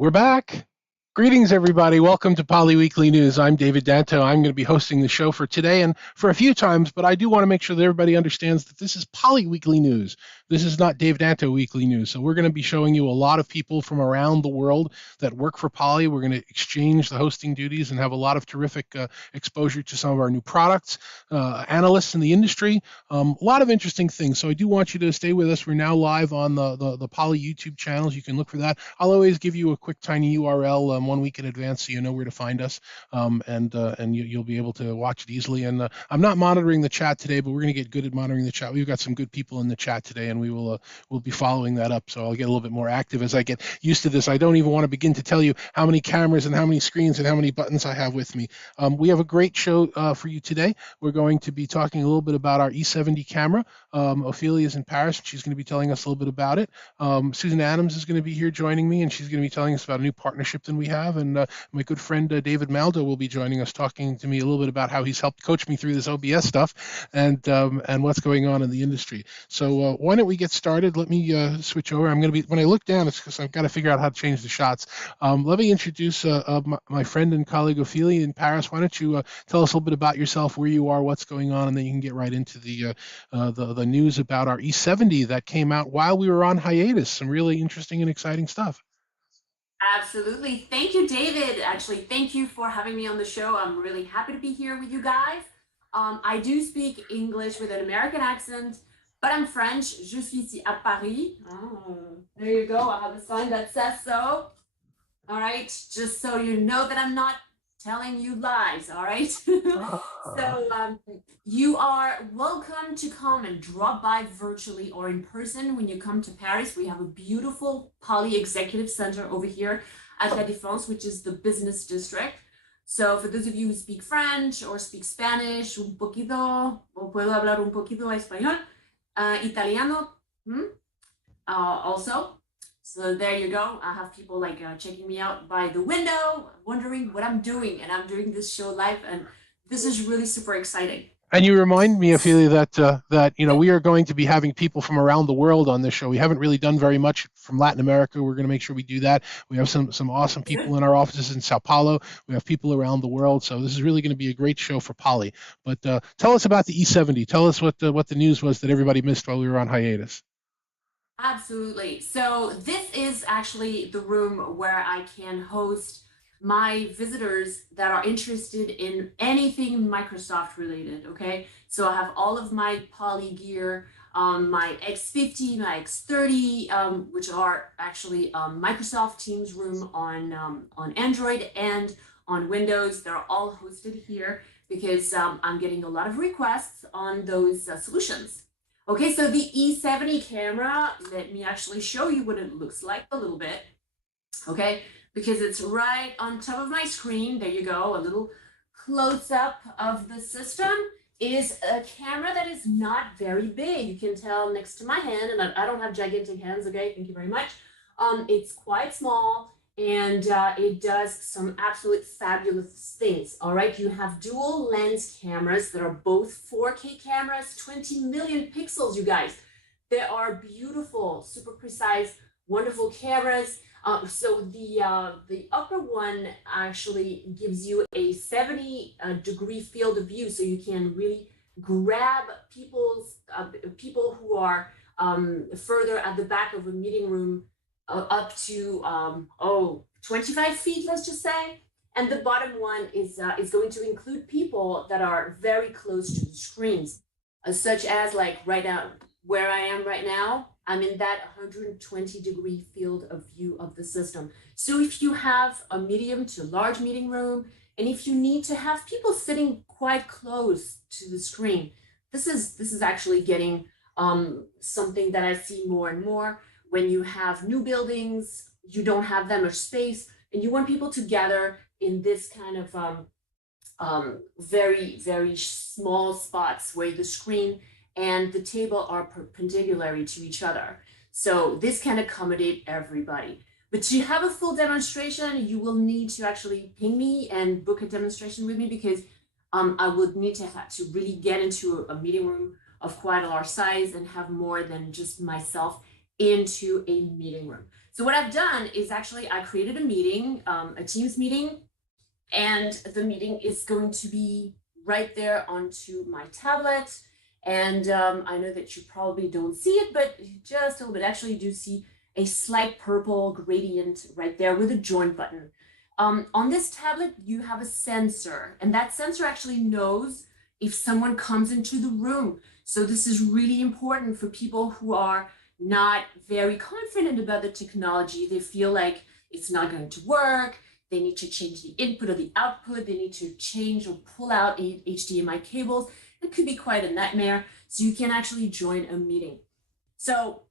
We're back. Greetings, everybody. Welcome to Poly Weekly News. I'm David Danto. I'm going to be hosting the show for today and for a few times, but I do want to make sure that everybody understands that this is Poly Weekly News. This is not Dave Danto Weekly News. So we're going to be showing you a lot of people from around the world that work for Poly. We're going to exchange the hosting duties and have a lot of terrific exposure to some of our new products, analysts in the industry, a lot of interesting things. So I do want you to stay with us. We're now live on the Poly YouTube channels. You can look for that. I'll always give you a quick tiny URL 1 week in advance so you know where to find us, and you'll be able to watch it easily. And I'm not monitoring the chat today, but we're going to get good at monitoring the chat. We've got some good people in the chat today, and we'll be following that up. So I'll get a little bit more active as I get used to this. I don't even want to begin to tell you how many cameras and how many screens and how many buttons I have with me. We have a great show for you today. We're going to be talking a little bit about our E70 camera. Ophelia is in Paris, and she's going to be telling us a little bit about it. Susan Adams is going to be here joining me, and she's going to be telling us about a new partnership that we have. And my good friend David Maldo will be joining us, talking to me a little bit about how he's helped coach me through this OBS stuff and what's going on in the industry. So why don't we get started? Let me switch over. I'm going to be, when I look down, it's because I've got to figure out how to change the shots. Let me introduce my friend and colleague Ophelia in Paris. Why don't you tell us a little bit about yourself, where you are, what's going on, and then you can get right into the news about our E70 that came out while we were on hiatus. Some really interesting and exciting stuff. Absolutely. Thank you, David. Actually, thank you for having me on the show. I'm really happy to be here with you guys. I do speak English with an American accent, but I'm French. Je suis ici à Paris. Oh, there you go. I have a sign that says so. All right. Just so you know that I'm not telling you lies. All right. So you are welcome to come and drop by virtually or in person when you come to Paris. We have a beautiful Poly Executive Center over here at La Défense, which is the business district. So for those of you who speak French or speak Spanish, un poquito, o puedo hablar un poquito español, italiano, also. So there you go. I have people like checking me out by the window, wondering what I'm doing, and I'm doing this show live, and this is really super exciting. And you remind me, Ophelia, that we are going to be having people from around the world on this show. We haven't really done very much from Latin America. We're going to make sure we do that. We have some awesome people in our offices in Sao Paulo. We have people around the world, so this is really going to be a great show for Poly. But tell us about the E70. Tell us what the news was that everybody missed while we were on hiatus. Absolutely. So this is actually the room where I can host my visitors that are interested in anything Microsoft related. Okay. So I have all of my Poly gear, my X50, my X30, which are actually Microsoft Teams room on Android and on Windows. They're all hosted here because I'm getting a lot of requests on those solutions. Okay, so the E70 camera, let me actually show you what it looks like a little bit. Okay, because it's right on top of my screen. There you go, a little close up of the system. It is a camera that is not very big. You can tell next to my hand, and I don't have gigantic hands, okay, thank you very much. It's quite small, and it does some absolute fabulous things. All right, you have dual lens cameras that are both 4K cameras, 20 million pixels, you guys. They are beautiful, super precise, wonderful cameras. So the upper one actually gives you a 70-degree field of view, so you can really grab people who are further at the back of a meeting room, up to 25 feet, let's just say. And the bottom one is going to include people that are very close to the screens, such as like right now, where I am right now, I'm in that 120-degree field of view of the system. So if you have a medium to large meeting room, and if you need to have people sitting quite close to the screen, this is actually getting something that I see more and more. When you have new buildings, you don't have that much space, and you want people to gather in this kind of very, very small spots where the screen and the table are perpendicular to each other. So this can accommodate everybody. But to have a full demonstration, you will need to actually ping me and book a demonstration with me, because I would need to have to really get into a meeting room of quite a large size and have more than just myself into a meeting room. So what I've done is actually I created a meeting, a Teams meeting, and the meeting is going to be right there onto my tablet. And I know that you probably don't see it, but just a little bit. Actually, you do see a slight purple gradient right there with a join button. On this tablet, you have a sensor, and that sensor actually knows if someone comes into the room. So this is really important for people who are not very confident about the technology. They feel like it's not going to work. They need to change the input or the output. They need to change or pull out HDMI cables. It could be quite a nightmare. So you can actually join a meeting. So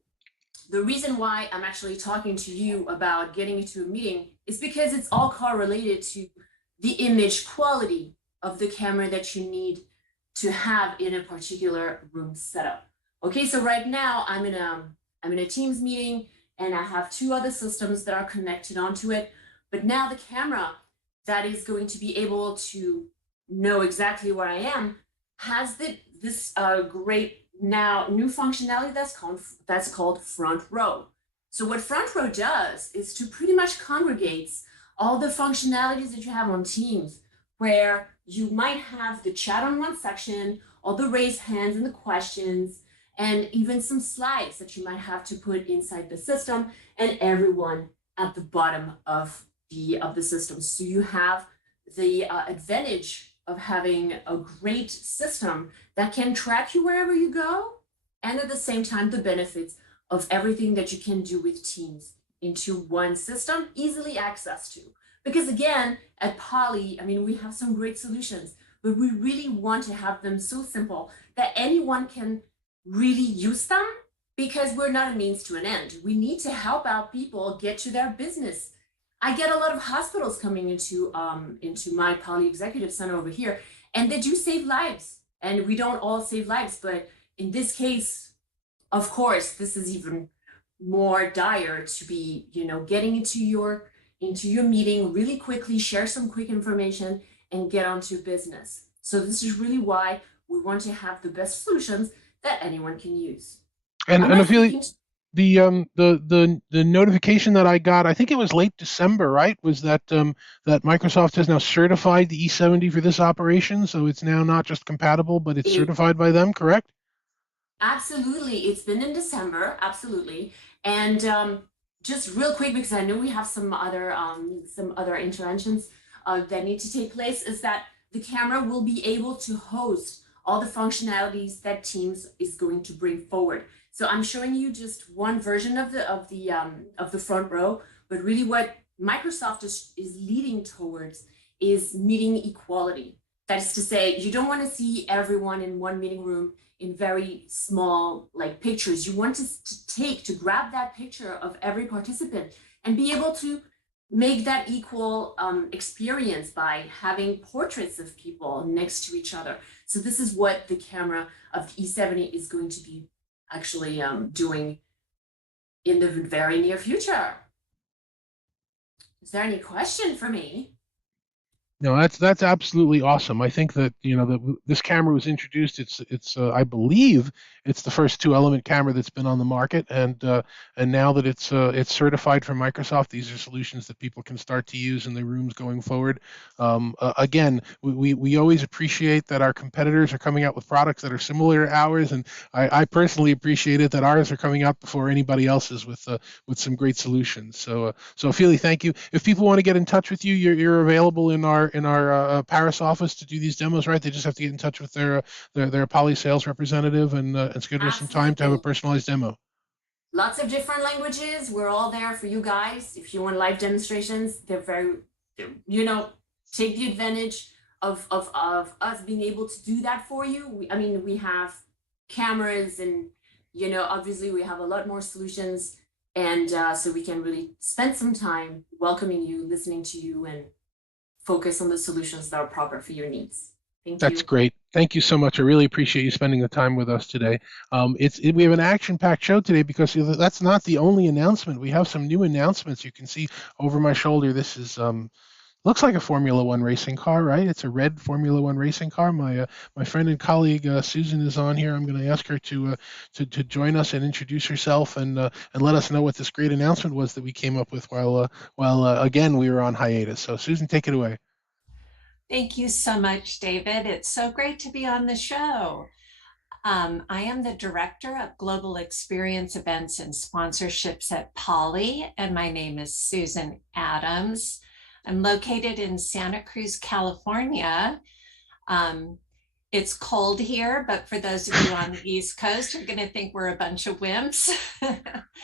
the reason why I'm actually talking to you about getting into a meeting is because it's all correlated to the image quality of the camera that you need to have in a particular room setup. Okay, so right now I'm in a Teams meeting and I have two other systems that are connected onto it. But now the camera that is going to be able to know exactly where I am has this great now new functionality that's called front row. So what front row does is to pretty much congregates all the functionalities that you have on Teams, where you might have the chat on one section, all the raised hands and the questions, and even some slides that you might have to put inside the system, and everyone at the bottom of the system. So you have the advantage of having a great system that can track you wherever you go, and at the same time the benefits of everything that you can do with Teams into one system, easily accessed to. Because again, at Poly, I mean, we have some great solutions, but we really want to have them so simple that anyone can really use them, because we're not a means to an end. We need to help out people get to their business. I get a lot of hospitals coming into my Poly Executive Center over here, and they do save lives. And we don't all save lives, but in this case, of course, this is even more dire to be, getting into your meeting really quickly, share some quick information, and get on to business. So this is really why we want to have the best solutions that anyone can use. And Am and I I feel speaking? the notification that I got, I think it was late December, right? Was that that Microsoft has now certified the E70 for this operation, so it's now not just compatible, but it's It, certified by them, correct? Absolutely. It's been in December, absolutely. And just real quick, because I know we have some other interventions that need to take place, is that the camera will be able to host all the functionalities that Teams is going to bring forward. So I'm showing you just one version of the front row, but really what Microsoft is leading towards is meeting equality. That is to say, you don't want to see everyone in one meeting room in very small like pictures. You want to grab that picture of every participant and be able to make that equal experience by having portraits of people next to each other. So this is what the camera of the E70 is going to be actually doing in the very near future. Is there any question for me? No, that's absolutely awesome. I think that this camera was introduced. It's I believe it's the first two-element camera that's been on the market, and now that it's certified from Microsoft, these are solutions that people can start to use in their rooms going forward. Again, we always appreciate that our competitors are coming out with products that are similar to ours, and I personally appreciate it that ours are coming out before anybody else's with some great solutions. So Feely, thank you. If people want to get in touch with you, you're available in our Paris office to do these demos, right? They just have to get in touch with their Poly sales representative and schedule some time to have a Absolutely. personalized demo. Lots of different languages. We're all there for you guys. If you want live demonstrations, you know, take the advantage of us being able to do that for you. I mean, we have cameras and, obviously we have a lot more solutions. And so we can really spend some time welcoming you, listening to you, and focus on the solutions that are proper for your needs. Thank That's you. great. Thank you so much. I really appreciate you spending the time with us today. We have an action-packed show today because that's not the only announcement. We have some new announcements. You can see over my shoulder. This is Looks like a Formula One racing car, right? It's a red Formula One racing car. My friend and colleague Susan is on here. I'm going to ask her to join us and introduce herself and let us know what this great announcement was that we came up with while again we were on hiatus. So Susan, take it away. Thank you so much, David. It's so great to be on the show. I am the Director of Global Experience Events and Sponsorships at Poly, and my name is Susan Adams. I'm located in Santa Cruz, California. Um, it's cold here, but for those of you on the East Coast, you're going to think we're a bunch of wimps.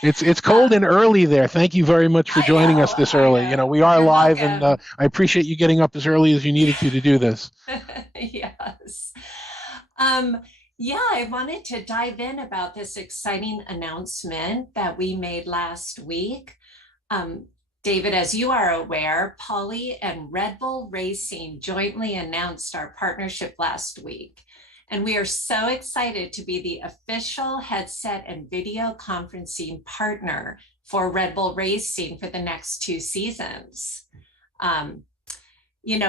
It's cold and early there. Thank you very much for joining us this I early. You know, know. we are You're live, and welcome. I appreciate you getting up as early as you needed to do this. Yes. Um, yeah, I wanted to dive in about this exciting announcement that we made last week. Um, David, as you are aware, Poly and Red Bull Racing jointly announced our partnership last week. And we are so excited to be the official headset and video conferencing partner for Red Bull Racing for the next 2 seasons. Um,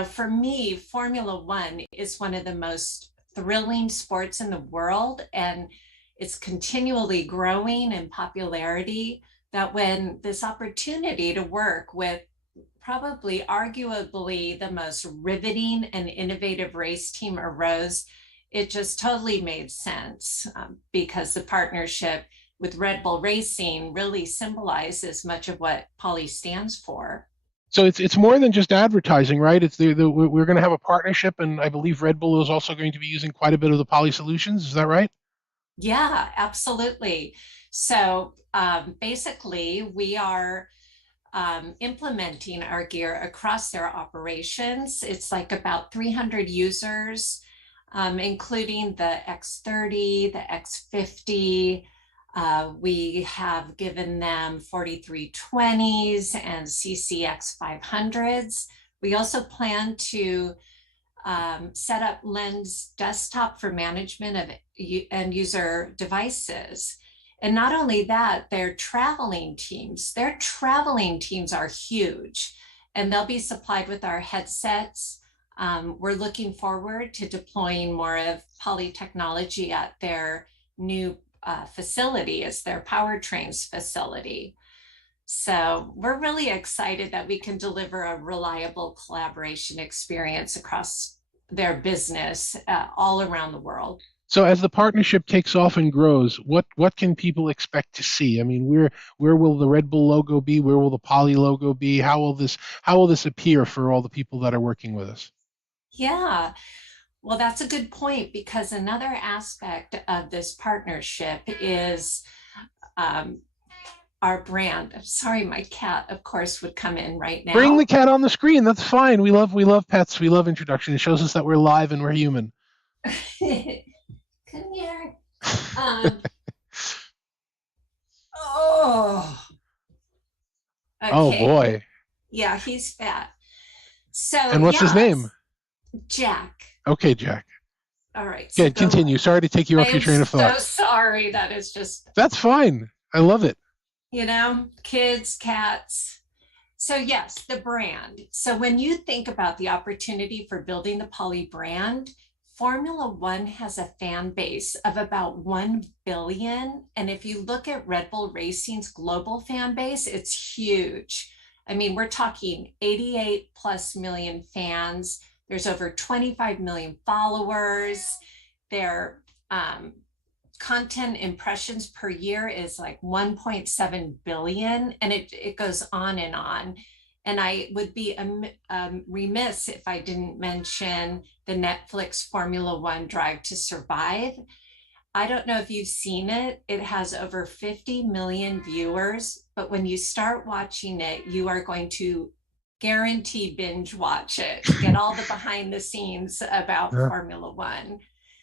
for me, Formula One is one of the most thrilling sports in the world, and it's continually growing in popularity. That when this opportunity to work with probably arguably the most riveting and innovative race team arose, it just totally made sense because the partnership with Red Bull Racing really symbolizes much of what Poly stands for. So it's more than just advertising, right? It's we're going to have a partnership, and I believe Red Bull is also going to be using quite a bit of the Poly solutions. Is that right? Yeah, absolutely. So basically, we are implementing our gear across their operations. It's like about 300 users, including the X30, the X50. We have given them 4320s and CCX 500s. We also plan to set up Lens Desktop for management of end user devices. And not only that, their traveling teams are huge, and they'll be supplied with our headsets. We're looking forward to deploying more of Poly technology at their new facility as their powertrains facility. So we're really excited that we can deliver a reliable collaboration experience across their business all around the world. So as the partnership takes off and grows, what can people expect to see? I mean, where will the Red Bull logo be? Where will the Poly logo be? How will this appear for all the people that are working with us? Yeah, well, that's a good point because another aspect of this partnership is um, our brand. Sorry, my cat, of course, would come in right Bring now. the cat on the screen. That's fine. We love pets. We love introduction. It shows us that we're live and we're human. Come here. Um, oh, Oh okay. boy. Yeah, he's fat. So, And what's his name? yes, Jack. Okay, Jack. All right, so Good. go. Continue. Sorry to take you I off your am train of thought. so sorry. That is just, That's fine. I love it. kids, cats. So, yes, the brand. So, when you think about the opportunity for building the Poly brand, Formula One has a fan base of about 1 billion. And if you look at Red Bull Racing's global fan base, it's huge. I mean, we're talking 88 plus million fans. There's over 25 million followers. Their content impressions per year is like 1.7 billion, and it goes on and on. And I would be remiss if I didn't mention the Netflix Formula One Drive to Survive. I don't know if you've seen it. It has over 50 million viewers, but when you start watching it, you are going to guarantee binge watch it, get all the behind the scenes about Yeah. Formula One.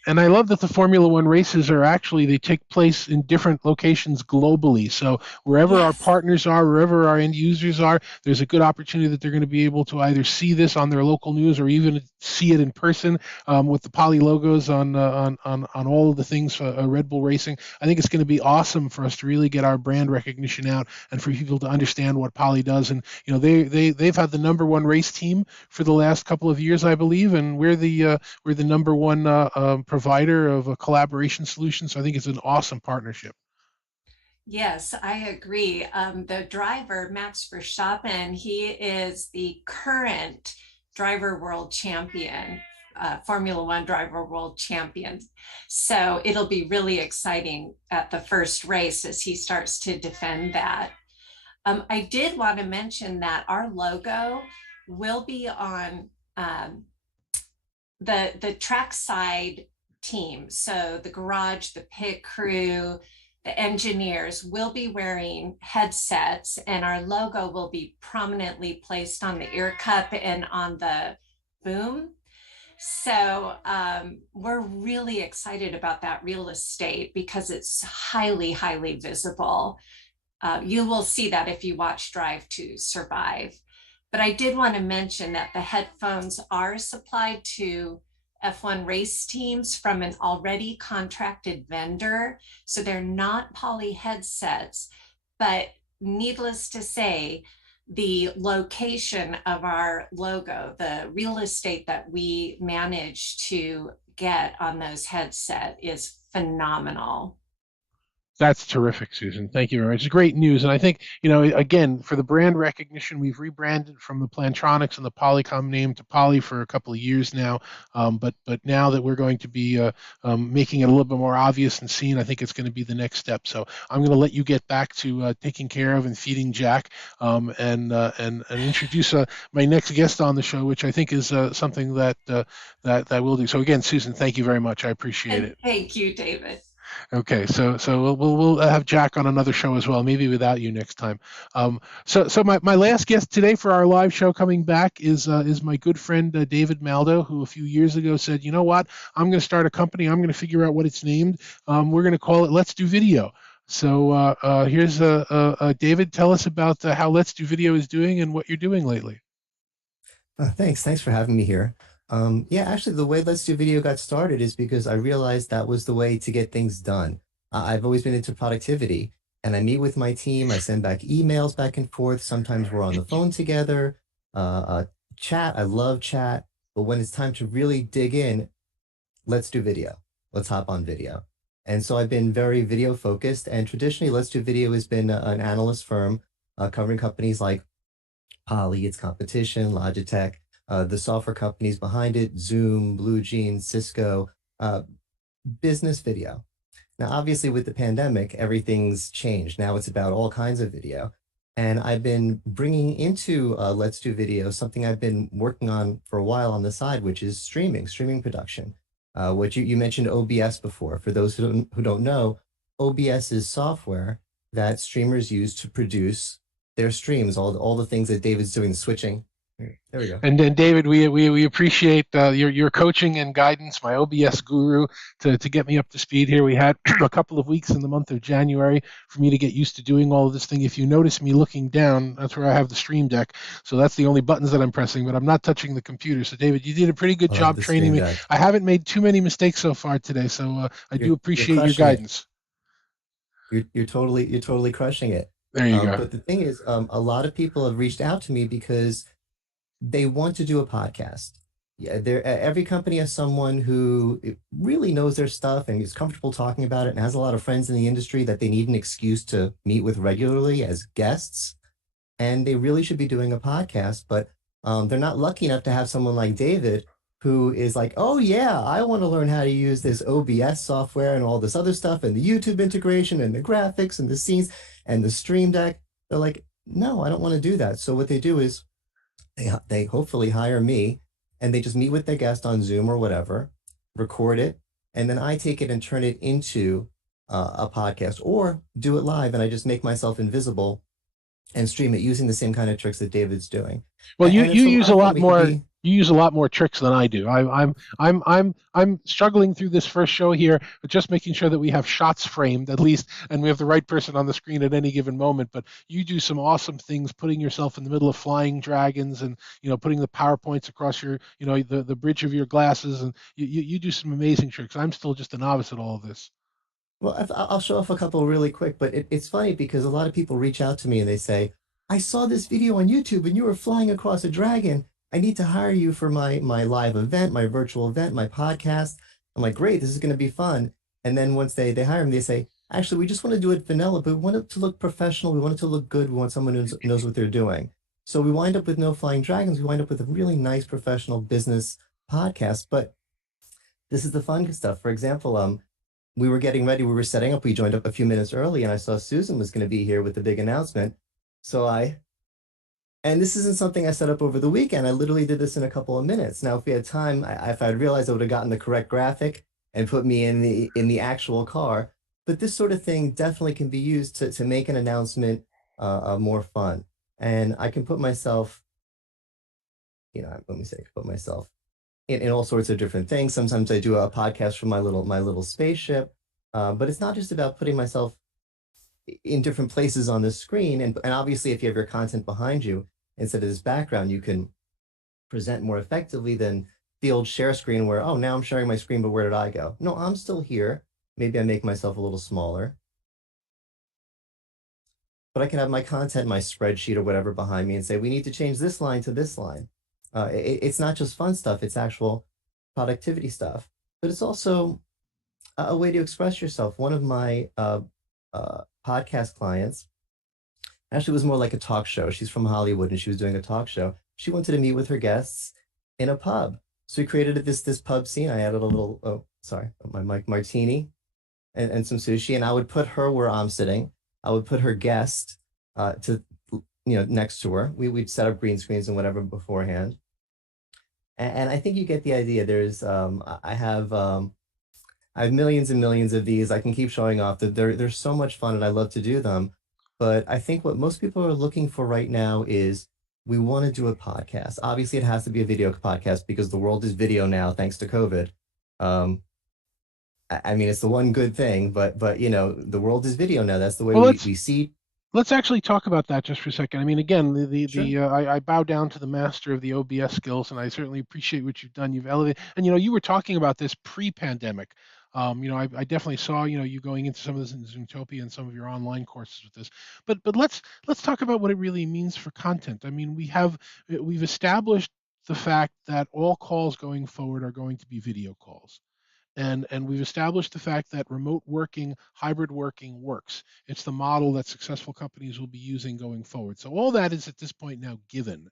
And I love that the Formula One races are actually, they take place in different locations globally. So wherever our Yes. partners are, wherever our end users are, there's a good opportunity that they're going to be able to either see this on their local news or even see it in person, with the Poly logos on all of the things for Red Bull Racing. I think it's going to be awesome for us to really get our brand recognition out and for people to understand what Poly does. And they've had the number one race team for the last couple of years, I believe, and we're the number one provider of a collaboration solution. So I think it's an awesome partnership. Yes, I agree. The driver, Max Verstappen, he is the current driver world champion, Formula One driver world champion. So it'll be really exciting at the first race as he starts to defend that. I did want to mention that our logo will be on the trackside team. So the garage, the pit crew, the engineers will be wearing headsets, and our logo will be prominently placed on the ear cup and on the boom. So we're really excited about that real estate because it's highly, highly visible. You will see that if you watch Drive to Survive. But I did want to mention that the headphones are supplied to F1 race teams from an already contracted vendor. So they're not Poly headsets, but needless to say, the location of our logo, the real estate that we managed to get on those headset is phenomenal. That's terrific, Susan. Thank you very much. It's great news. And I think, again, for the brand recognition, we've rebranded from the Plantronics and the Polycom name to Poly for a couple of years now. But now that we're going to be making it a little bit more obvious and seen, I think it's going to be the next step. So I'm going to let you get back to taking care of and feeding Jack, and introduce my next guest on the show, which I think is something that we'll do. So again, Susan, thank you very much. I appreciate And it. thank you, David. Okay, so we'll have Jack on another show as well, maybe without you next time. So my last guest today for our live show coming back is my good friend David Maldo, who a few years ago said, you know what, I'm going to start a company. I'm going to figure out what it's named. We're going to call it Let's Do Video. So here's David. Tell us about how Let's Do Video is doing and what you're doing lately. Thanks for having me here. Yeah, actually, the way Let's Do Video got started is because I realized that was the way to get things done. I've always been into productivity, and I meet with my team. I send back emails back and forth. Sometimes we're on the phone together, chat. I love chat, but when it's time to really dig in, let's do video. Let's hop on video. And so I've been very video focused, and traditionally, Let's Do Video has been an analyst firm covering companies like Poly, its competition, Logitech, the software companies behind it, Zoom, Blue Jeans, Cisco, uh, business video. Now, obviously, with the pandemic, everything's changed. Now it's about all kinds of video. And I've been bringing into Let's Do Video something I've been working on for a while on the side, which is streaming production. What you mentioned OBS before. For those who don't know, OBS is software that streamers use to produce their streams, all the things that David's doing, switching. There we go. And then David, we appreciate your coaching and guidance, my OBS guru, to get me up to speed here. We had a couple of weeks in the month of January for me to get used to doing all of this thing. If you notice me looking down, that's where I have the Stream Deck. So that's the only buttons that I'm pressing, but I'm not touching the computer. So David, you did a pretty good job The training Stream me. Deck. I haven't made too many mistakes so far today, so I do You're appreciate your crushing it. guidance. You're totally crushing it. There you go. But the thing is, a lot of people have reached out to me because they want to do a podcast. Yeah, every company has someone who really knows their stuff and is comfortable talking about it and has a lot of friends in the industry that they need an excuse to meet with regularly as guests. And they really should be doing a podcast, but they're not lucky enough to have someone like David who is like, oh yeah, I want to learn how to use this OBS software and all this other stuff and the YouTube integration and the graphics and the scenes and the Stream Deck. They're like, no, I don't want to do that. So what they do is they hopefully hire me and they just meet with their guest on Zoom or whatever, record it, and then I take it and turn it into a podcast or do it live and I just make myself invisible and stream it using the same kind of tricks that David's doing. Well, you And it's use a fun. lot We can more. be You use a lot more tricks than I do. I'm struggling through this first show here, just making sure that we have shots framed at least, and we have the right person on the screen at any given moment. But you do some awesome things, putting yourself in the middle of flying dragons, and putting the PowerPoints across your, the bridge of your glasses, and you do some amazing tricks. I'm still just a novice at all of this. Well, I'll show off a couple really quick, but it's funny because a lot of people reach out to me and they say, I saw this video on YouTube and you were flying across a dragon. I need to hire you for my live event, my virtual event, my podcast. I'm like, great, this is going to be fun. And then once they hire me, they say, actually, we just want to do it vanilla, but we want it to look professional. We want it to look good. We want someone who knows what they're doing. So we wind up with no flying dragons. We wind up with a really nice professional business podcast. But this is the fun stuff. For example, we were getting ready, we were setting up, we joined up a few minutes early, and I saw Susan was going to be here with the big announcement. So and this isn't something I set up over the weekend. I literally did this in a couple of minutes. Now, if we had time, if I'd realized, I would have gotten the correct graphic and put me in the actual car. But this sort of thing definitely can be used to make an announcement more fun. And I can put myself, let me say, I can put myself in all sorts of different things. Sometimes I do a podcast from my little spaceship, but it's not just about putting myself in different places on the screen. And obviously, if you have your content behind you instead of this background, you can present more effectively than the old share screen where, oh, now I'm sharing my screen, but where did I go? No, I'm still here. Maybe I make myself a little smaller, but I can have my content, my spreadsheet or whatever behind me and say, we need to change this line to this line. It's not just fun stuff, it's actual productivity stuff, but it's also a way to express yourself. One of my podcast clients actually was more like a talk show. She's from Hollywood and she was doing a talk show. She wanted to meet with her guests in a pub. So we created this pub scene. I added a little, my martini and some sushi, and I would put her where I'm sitting. I would put her guest to next to her. We'd set up green screens and whatever beforehand. And I think you get the idea. There's I have millions and millions of these. I can keep showing off that they're so much fun and I love to do them. But I think what most people are looking for right now is we want to do a podcast. Obviously, it has to be a video podcast because the world is video now, thanks to COVID. I mean, it's the one good thing, but the world is video now. That's the way we see. Let's actually talk about that just for a second. I mean, again, Sure. I bow down to the master of the OBS skills, and I certainly appreciate what you've done. You've elevated, and you were talking about this pre-pandemic. I definitely saw you going into some of this in Zoomtopia and some of your online courses with this. But let's talk about what it really means for content. I mean, we've established the fact that all calls going forward are going to be video calls. And we've established the fact that remote working, hybrid working works. It's the model that successful companies will be using going forward. So all that is at this point now given.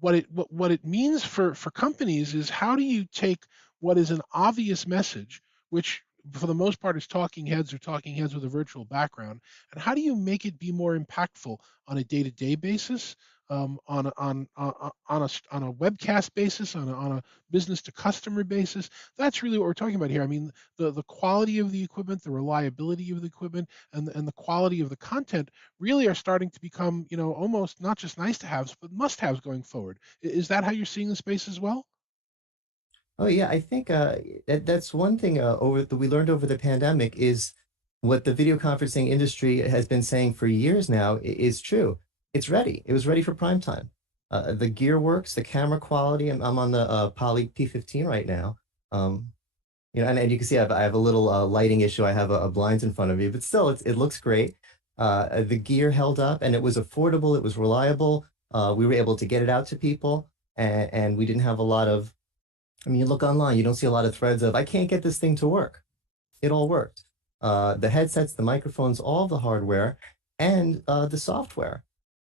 What it means for companies is, how do you take what is an obvious message, which for the most part is talking heads or talking heads with a virtual background, and how do you make it be more impactful on a day-to-day basis, on a webcast basis, on a business to customer basis? That's really what we're talking about here. I mean, the quality of the equipment, the reliability of the equipment, and the quality of the content really are starting to become, almost not just nice to haves, but must haves going forward. Is that how you're seeing the space as well? Oh yeah, I think that's one thing that we learned over the pandemic is what the video conferencing industry has been saying for years now is true. It's ready. It was ready for prime time. The gear works, the camera quality. I'm on the Poly P15 right now. And you can see I have a little lighting issue. I have a blinds in front of me, but still, it looks great. The gear held up, and it was affordable. It was reliable. We were able to get it out to people, and we didn't have a lot of. I mean, you look online, you don't see a lot of threads of I can't get this thing to work. It all worked. The headsets, the microphones, all the hardware, and the software.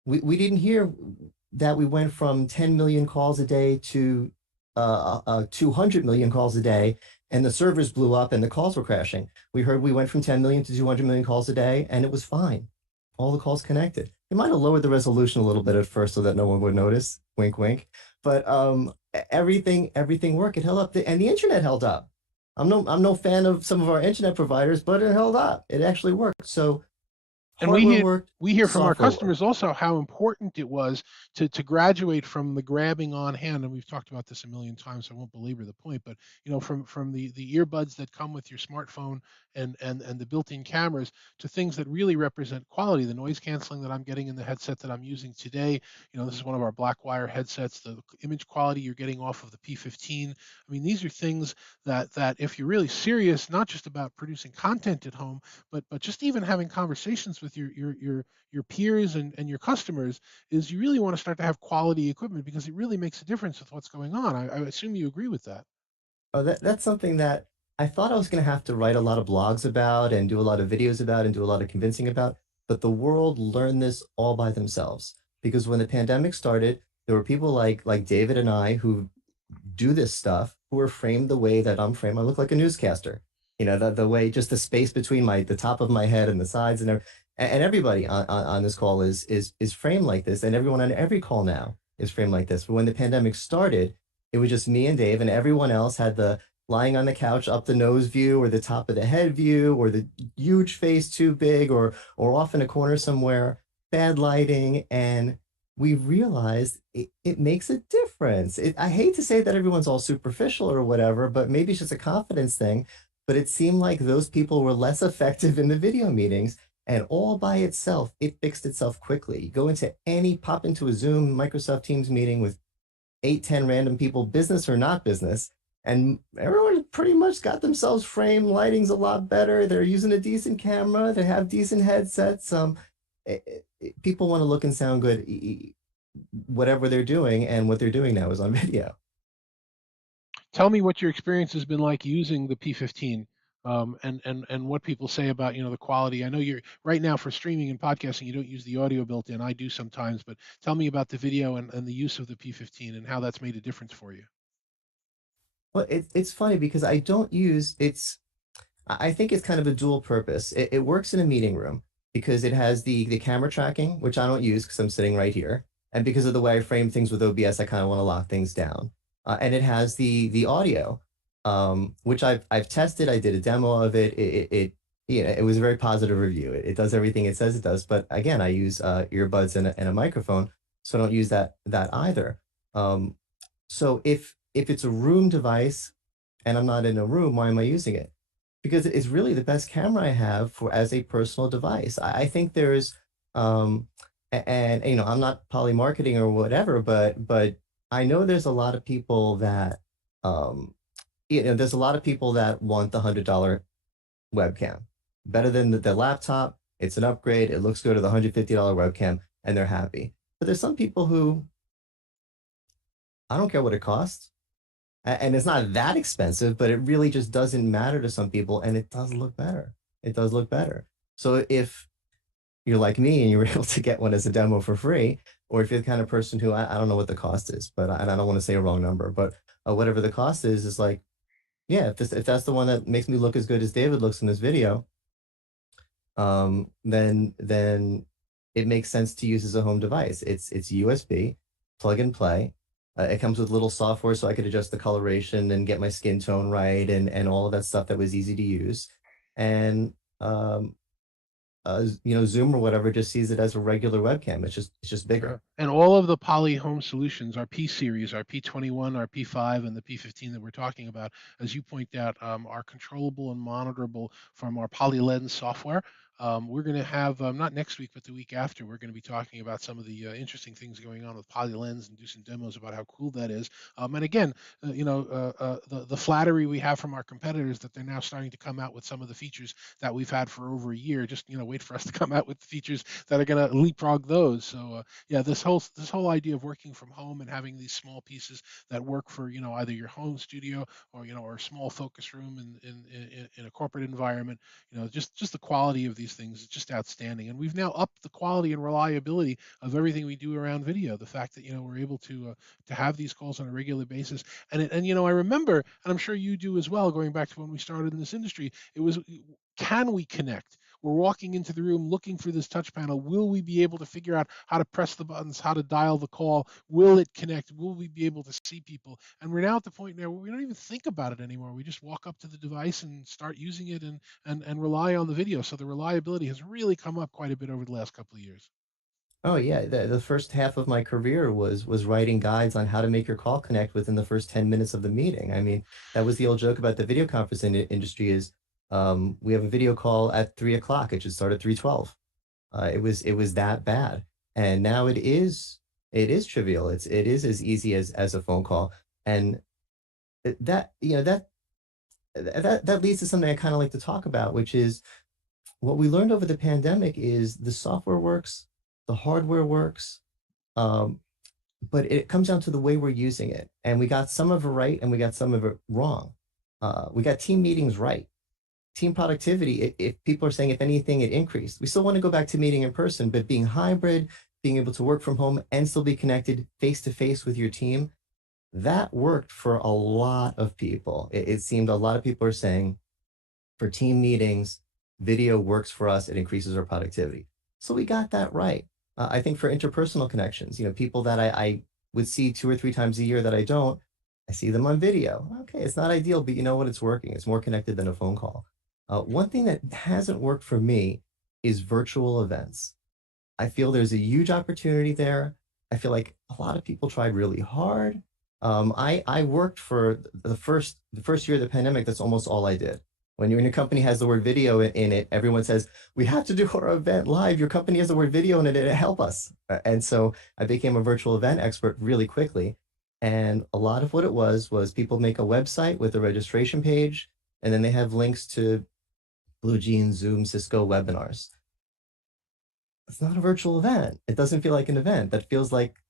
We didn't hear that we went from 10 million calls a day to 200 million calls a day, and the servers blew up and the calls were crashing. We heard we went from 10 million to 200 million calls a day, and it was fine. All the calls connected. It might have lowered the resolution a little bit at first so that no one would notice. Wink, wink. But everything worked. It held up, and the internet held up. I'm no fan of some of our internet providers, but it held up. It actually worked. So And hardware worked, we hear from our software worked. customers also how important it was to graduate from the grabbing on hand, and we've talked about this a million times, so I won't belabor the point, but from the earbuds that come with your smartphone and the built-in cameras to things that really represent quality, the noise canceling that I'm getting in the headset that I'm using today. This is one of our Blackwire headsets, the image quality you're getting off of the P15. I mean, these are things that if you're really serious, not just about producing content at home, but just even having conversations with your peers and your customers, is you really want to start to have quality equipment because it really makes a difference with what's going on. I assume you agree with that. Oh, that's something that I thought I was going to have to write a lot of blogs about and do a lot of videos about and do a lot of convincing about. But the world learned this all by themselves because when the pandemic started, there were people like David and I who do this stuff who are framed the way that I'm framed. I look like a newscaster. The way just the space between the top of my head and the sides and everybody on this call is framed like this, and everyone on every call now is framed like this. But when the pandemic started, it was just me and Dave, and everyone else had the lying on the couch up the nose view or the top of the head view or the huge face too big or off in a corner somewhere, bad lighting, and we realized it makes a difference. I hate to say that everyone's all superficial or whatever, but maybe it's just a confidence thing. But it seemed like those people were less effective in the video meetings. And all by itself, it fixed itself quickly. You pop into a Zoom, Microsoft Teams meeting with 8, 10 random people, business or not business, and everyone pretty much got themselves framed. Lighting's a lot better. They're using a decent camera. They have decent headsets. People want to look and sound good, whatever they're doing, and what they're doing now is on video. Tell me what your experience has been like using the P15, and what people say about the quality. I know you're right now for streaming and podcasting, you don't use the audio built in. I do sometimes, but tell me about the video and the use of the P15 and how that's made a difference for you. Well, it's funny because I don't use it's. I think it's kind of a dual purpose. It works in a meeting room because it has the camera tracking, which I don't use because I'm sitting right here, and because of the way I frame things with OBS, I kind of want to lock things down. And it has the audio, which I've tested. I did a demo of it. It was a very positive review. It does everything it says it does. But again, I use earbuds and a microphone, so I don't use that either. So if it's a room device and I'm not in a room, why am I using it? Because it's really the best camera I have for as a personal device. I think there's and I'm not poly marketing or whatever, but I know there's a lot of people that there's a lot of people that want the $100 webcam. Better than the laptop. It's an upgrade. It looks good to the $150 webcam and they're happy. But there's some people who I don't care what it costs. And it's not that expensive, but it really just doesn't matter to some people, and it does look better. It does look better. So if you're like me and you're able to get one as a demo for free, or if you're the kind of person who I don't know what the cost is, but I don't want to say a wrong number, but whatever the cost is like, yeah, if that's the one that makes me look as good as David looks in this video, then it makes sense to use as a home device. It's USB, plug and play. It comes with little software so I could adjust the coloration and get my skin tone right and all of that stuff that was easy to use. And Zoom or whatever just sees it as a regular webcam. It's just bigger. And all of the Poly Home solutions, our P series, our P21, our P5, and the P15 that we're talking about, as you point out, are controllable and monitorable from our Poly Lens software. We're going to have, not next week, but the week after, we're going to be talking about some of the interesting things going on with Poly Lens and do some demos about how cool that is. And again, the flattery we have from our competitors that they're now starting to come out with some of the features that we've had for over a year. Just wait for us to come out with the features that are going to leapfrog those. So yeah, this whole idea of working from home and having these small pieces that work for either your home studio or a small focus room in a corporate environment, just the quality of these things is just outstanding. And we've now upped the quality and reliability of everything we do around video. The fact that we're able to have these calls on a regular basis, and I remember, and I'm sure you do as well, going back to when we started in this industry, it was, can we connect? we're walking into the room looking for this touch panel. Will we be able to figure out how to press the buttons, how to dial the call? Will it connect? Will we be able to see people? And we're now at the point now where we don't even think about it anymore. We just walk up to the device and start using it and rely on the video. So the reliability has really come up quite a bit over the last couple of years. Oh yeah, the first half of my career was writing guides on how to make your call connect within the first 10 minutes of the meeting. I mean, that was the old joke about the video conferencing industry is we have a video call at 3 o'clock. It should start at 3:12. It was that bad. And now it is trivial. It is as easy as a phone call. And that that leads to something I kind of like to talk about, which is what we learned over the pandemic is the software works, the hardware works, um, but it comes down to the way we're using it. And we got some of it right and we got some of it wrong. We got team meetings right. Team productivity, if people are saying, if anything, it increased. We still want to go back to meeting in person, but being hybrid, being able to work from home and still be connected face to face with your team, that worked for a lot of people. It seemed a lot of people are saying, for team meetings, video works for us. It increases our productivity. So we got that right. I think for interpersonal connections, people that I would see 2 or 3 times a year that I don't, I see them on video. Okay, it's not ideal, but you know what? It's working. It's more connected than a phone call. One thing that hasn't worked for me is virtual events. I feel there's a huge opportunity there. I feel like a lot of people tried really hard. I worked for the first year of the pandemic. That's almost all I did. When your company has the word video in it, everyone says, we have to do our event live. Your company has the word video in it, it'll help us. And so I became a virtual event expert really quickly. And a lot of what it was people make a website with a registration page, and then they have links to Blue Jeans, Zoom, Cisco webinars. It's not a virtual event. It doesn't feel like an event. That feels like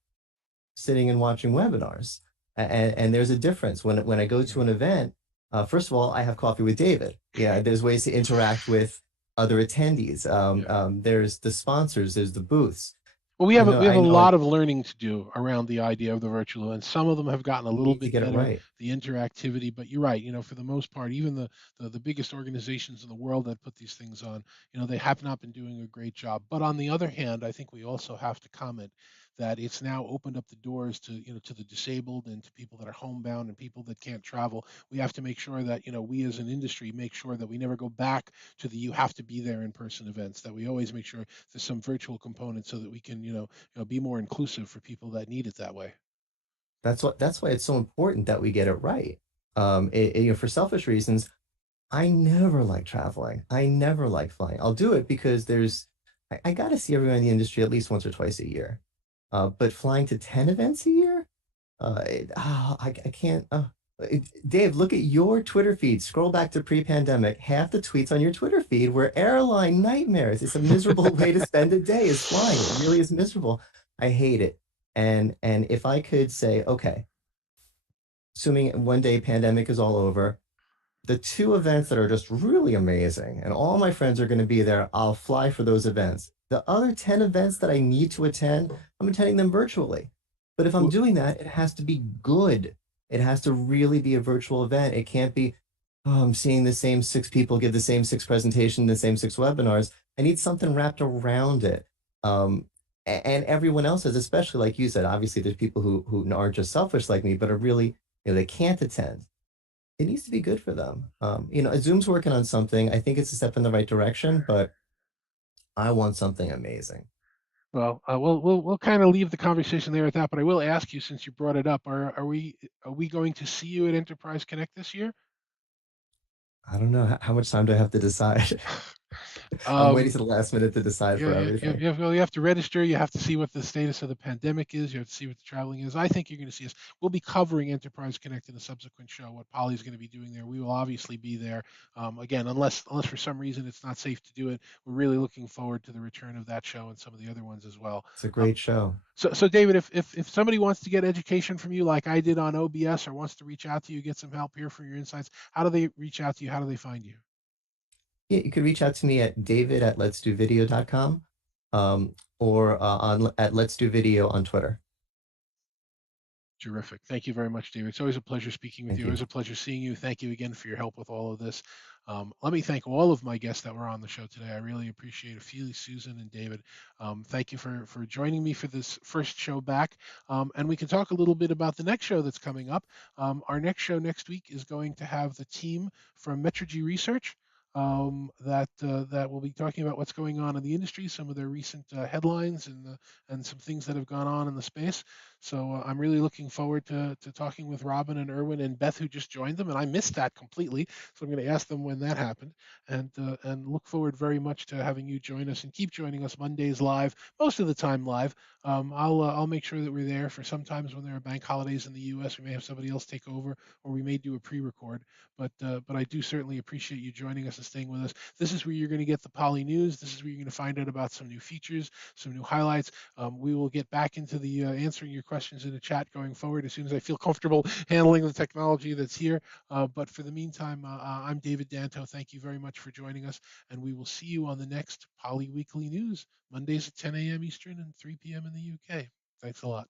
sitting and watching webinars. And there's a difference. When I go to an event, first of all, I have coffee with David. Yeah, there's ways to interact with other attendees. There's the sponsors, there's the booths. Well, we have a I lot of learning to do around the idea of the virtual, and some of them have gotten a little need to bit get it better, right. the interactivity. But you're right. For the most part, even the biggest organizations in the world that put these things on, they have not been doing a great job. But on the other hand, I think we also have to comment that it's now opened up the doors to to the disabled and to people that are homebound and people that can't travel. We have to make sure that we as an industry make sure that we never go back to the you have to be there in person events. That we always make sure there's some virtual component so that we can be more inclusive for people that need it that way. That's why it's so important that we get it right. For selfish reasons, I never like traveling. I never like flying. I'll do it because I got to see everyone in the industry at least once or twice a year. But flying to 10 events a year, I can't. Dave, look at your Twitter feed. Scroll back to pre-pandemic. Half the tweets on your Twitter feed were airline nightmares. It's a miserable way to spend a day is flying. It really is miserable. I hate it. And if I could say, okay, assuming one day pandemic is all over, the 2 events that are just really amazing and all my friends are going to be there, I'll fly for those events. The other 10 events that I need to attend, I'm attending them virtually. But if I'm doing that, it has to be good. It has to really be a virtual event. It can't be, oh, I'm seeing the same 6 people give the same 6 presentations, the same 6 webinars. I need something wrapped around it. And everyone else is, especially like you said, obviously there's people who aren't just selfish like me, but are really, they can't attend. It needs to be good for them. Zoom's working on something. I think it's a step in the right direction, but I want something amazing. Well, we'll kind of leave the conversation there at that. But I will ask you, since you brought it up, are we going to see you at Enterprise Connect this year? I don't know how much time do I have to decide. I'm waiting to the last minute to decide for everything. You have to register. You have to see what the status of the pandemic is. You have to see what the traveling is. I think you're going to see us. We'll be covering Enterprise Connect in a subsequent show. What Polly's going to be doing there. We will obviously be there. Again, unless for some reason it's not safe to do it, we're really looking forward to the return of that show and some of the other ones as well. It's a great show. So David, if somebody wants to get education from you like I did on OBS, or wants to reach out to you, get some help here for your insights, how do they reach out to you? How do they find you? Yeah, you could reach out to me at david@letsdovideo.com, or at Let's Do Video on Twitter. Terrific. Thank you very much, David. It's always a pleasure speaking with you. Always a pleasure seeing you. Thank you again for your help with all of this. Let me thank all of my guests that were on the show today. I really appreciate it. Feely, Susan, and David. Thank you for joining me for this first show back. And we can talk a little bit about the next show that's coming up. Our next show next week is going to have the team from Metrigy Research. That will be talking about what's going on in the industry, some of their recent headlines, and some things that have gone on in the space. So I'm really looking forward to talking with Robin and Erwin and Beth, who just joined them, and I missed that completely. So I'm going to ask them when that happened, and look forward very much to having you join us and keep joining us Mondays live, most of the time live. I'll make sure that we're there for sometimes when there are bank holidays in the U.S. We may have somebody else take over, or we may do a pre-record. But I do certainly appreciate you joining us and staying with us. This is where you're going to get the Poly News. This is where you're going to find out about some new features, some new highlights. We will get back into the answering your questions in the chat going forward as soon as I feel comfortable handling the technology that's here. But for the meantime, I'm David Danto. Thank you very much for joining us, and we will see you on the next Poly Weekly News, Mondays at 10 a.m. Eastern and 3 p.m. in the UK. Thanks a lot.